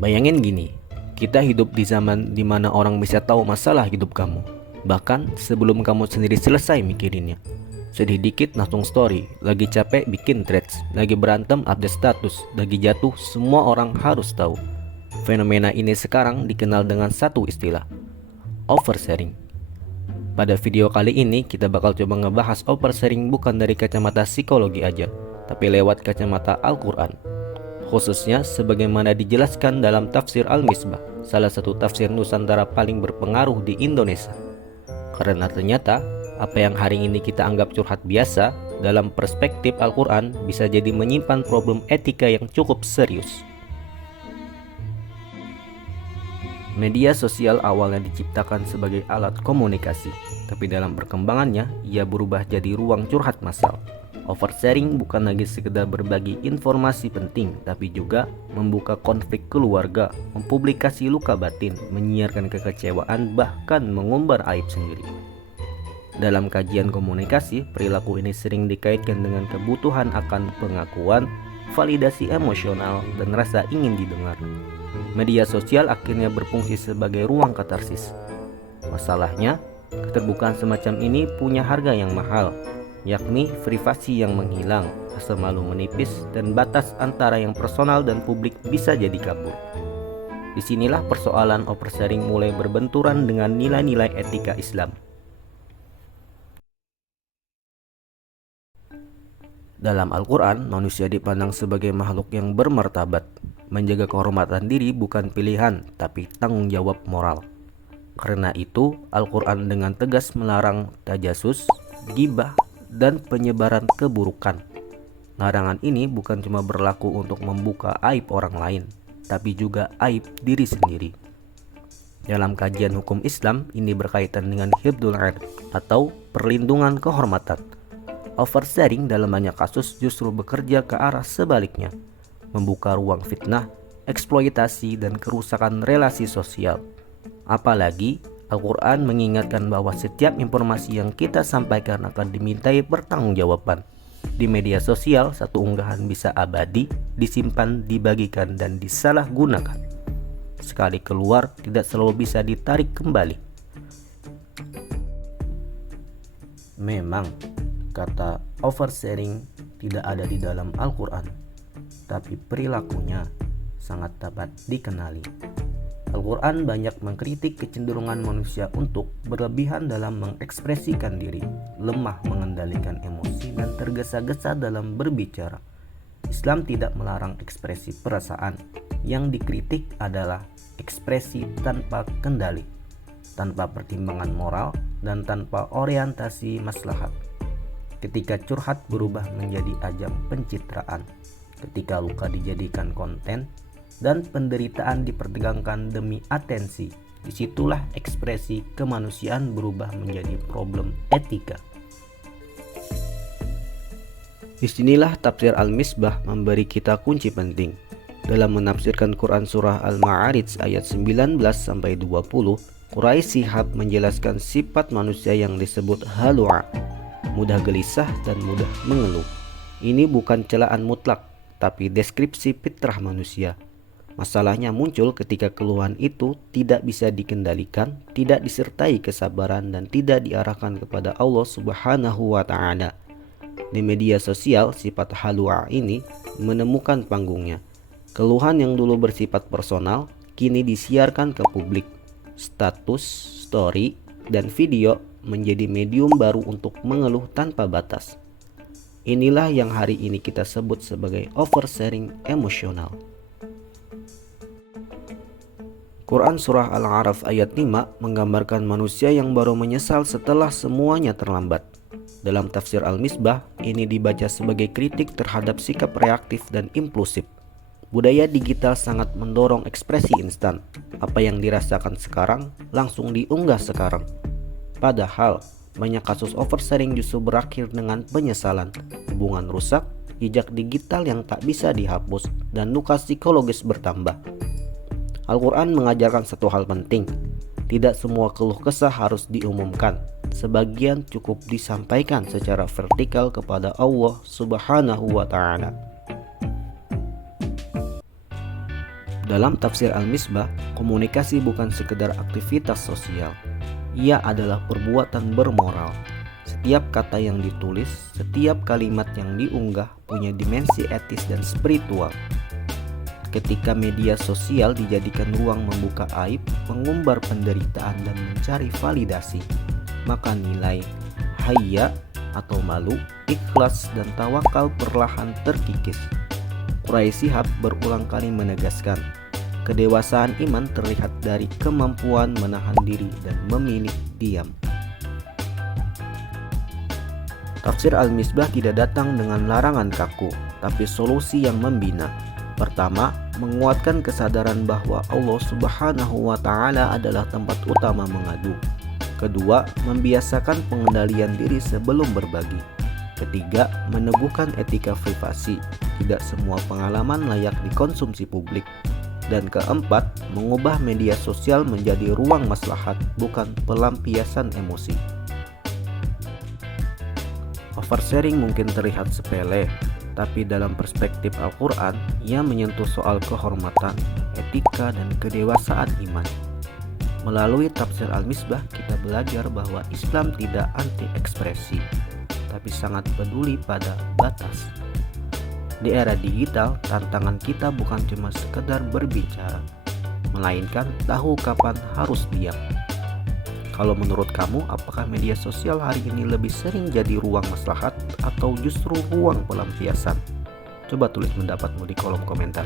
Bayangin gini, kita hidup di zaman dimana orang bisa tahu masalah hidup kamu, bahkan sebelum kamu sendiri selesai mikirinnya. Sedih dikit langsung story, lagi capek bikin threads, lagi berantem update status, lagi jatuh semua orang harus tahu. Fenomena ini sekarang dikenal dengan satu istilah, oversharing. Pada video kali ini kita bakal coba ngebahas oversharing bukan dari kacamata psikologi aja, tapi lewat kacamata Al-Quran. Khususnya sebagaimana dijelaskan dalam tafsir Al-Misbah, salah satu tafsir Nusantara paling berpengaruh di Indonesia. Karena ternyata apa yang hari ini kita anggap curhat biasa, dalam perspektif Al-Quran bisa jadi menyimpan problem etika yang cukup serius. Media sosial awalnya diciptakan sebagai alat komunikasi, tapi dalam perkembangannya ia berubah jadi ruang curhat massal. Oversharing bukan lagi sekedar berbagi informasi penting, tapi juga membuka konflik keluarga, mempublikasi luka batin, menyiarkan kekecewaan, bahkan mengumbar aib sendiri. Dalam kajian komunikasi, perilaku ini sering dikaitkan dengan kebutuhan akan pengakuan, validasi emosional, dan rasa ingin didengar. Media sosial akhirnya berfungsi sebagai ruang katarsis. Masalahnya, keterbukaan semacam ini punya harga yang mahal, yakni privasi yang menghilang, rasa malu menipis, dan batas antara yang personal dan publik bisa jadi kabur. Disinilah persoalan oversharing mulai berbenturan dengan nilai-nilai etika Islam. Dalam Al-Quran, manusia dipandang sebagai makhluk yang bermartabat. Menjaga kehormatan diri bukan pilihan, tapi tanggung jawab moral. Karena itu, Al-Quran dengan tegas melarang tajasus, ghibah, dan penyebaran keburukan. Larangan ini bukan cuma berlaku untuk membuka aib orang lain, tapi juga aib diri sendiri. Dalam kajian hukum Islam, ini berkaitan dengan hifdzul 'ird atau perlindungan kehormatan. Oversharing dalam banyak kasus justru bekerja ke arah sebaliknya, membuka ruang fitnah, eksploitasi, dan kerusakan relasi sosial. Apalagi Al-Quran mengingatkan bahwa setiap informasi yang kita sampaikan akan dimintai pertanggungjawaban. Di media sosial, satu unggahan bisa abadi, disimpan, dibagikan, dan disalahgunakan. Sekali keluar, tidak selalu bisa ditarik kembali. Memang, kata oversharing tidak ada di dalam Al-Quran, tapi perilakunya sangat dapat dikenali. Al-Quran banyak mengkritik kecenderungan manusia untuk berlebihan dalam mengekspresikan diri, lemah mengendalikan emosi, dan tergesa-gesa dalam berbicara. Islam tidak melarang ekspresi perasaan, yang dikritik adalah ekspresi tanpa kendali, tanpa pertimbangan moral, dan tanpa orientasi maslahat. Ketika curhat berubah menjadi ajang pencitraan, ketika luka dijadikan konten, dan penderitaan diperdagangkan demi atensi, disitulah ekspresi kemanusiaan berubah menjadi problem etika. Disinilah tafsir Al-Misbah memberi kita kunci penting. Dalam menafsirkan Quran Surah Al-Ma'arij ayat 19-20, Quraisy Shihab menjelaskan sifat manusia yang disebut halu'a, mudah gelisah dan mudah mengeluh. Ini bukan celaan mutlak, tapi deskripsi fitrah manusia. Masalahnya muncul ketika keluhan itu tidak bisa dikendalikan, tidak disertai kesabaran, dan tidak diarahkan kepada Allah Subhanahu wa Ta'ala. Di media sosial, sifat halu'a ini menemukan panggungnya. Keluhan yang dulu bersifat personal kini disiarkan ke publik. Status, story, dan video menjadi medium baru untuk mengeluh tanpa batas. Inilah yang hari ini kita sebut sebagai oversharing emosional. Quran Surah Al-A'raf ayat 5 menggambarkan manusia yang baru menyesal setelah semuanya terlambat. Dalam tafsir Al-Misbah, ini dibaca sebagai kritik terhadap sikap reaktif dan impulsif. Budaya digital sangat mendorong ekspresi instan. Apa yang dirasakan sekarang, langsung diunggah sekarang. Padahal, banyak kasus oversharing justru berakhir dengan penyesalan, hubungan rusak, jejak digital yang tak bisa dihapus, dan luka psikologis bertambah. Al-Quran mengajarkan satu hal penting, tidak semua keluh kesah harus diumumkan. Sebagian cukup disampaikan secara vertikal kepada Allah Subhanahu wa Ta'ala. Dalam tafsir Al-Misbah, komunikasi bukan sekedar aktivitas sosial. Ia adalah perbuatan bermoral. Setiap kata yang ditulis, setiap kalimat yang diunggah punya dimensi etis dan spiritual. Ketika media sosial dijadikan ruang membuka aib, mengumbar penderitaan dan mencari validasi, maka nilai hayya atau malu, ikhlas dan tawakal perlahan terkikis. Quraish Shihab berulang kali menegaskan, kedewasaan iman terlihat dari kemampuan menahan diri dan memilih diam. Tafsir Al-Misbah tidak datang dengan larangan kaku, tapi solusi yang membina. Pertama, menguatkan kesadaran bahwa Allah Subhanahu wa Ta'ala adalah tempat utama mengadu. Kedua, membiasakan pengendalian diri sebelum berbagi. Ketiga, meneguhkan etika privasi. Tidak semua pengalaman layak dikonsumsi publik. Dan keempat, mengubah media sosial menjadi ruang maslahat, bukan pelampiasan emosi. Oversharing mungkin terlihat sepele, tapi dalam perspektif Al-Quran, ia menyentuh soal kehormatan, etika, dan kedewasaan iman. Melalui tafsir Al-Misbah, kita belajar bahwa Islam tidak anti-ekspresi, tapi sangat peduli pada batas. Di era digital, tantangan kita bukan cuma sekedar berbicara, melainkan tahu kapan harus diam. Kalau menurut kamu, apakah media sosial hari ini lebih sering jadi ruang maslahat atau justru ruang pelampiasan? Coba tulis pendapatmu di kolom komentar.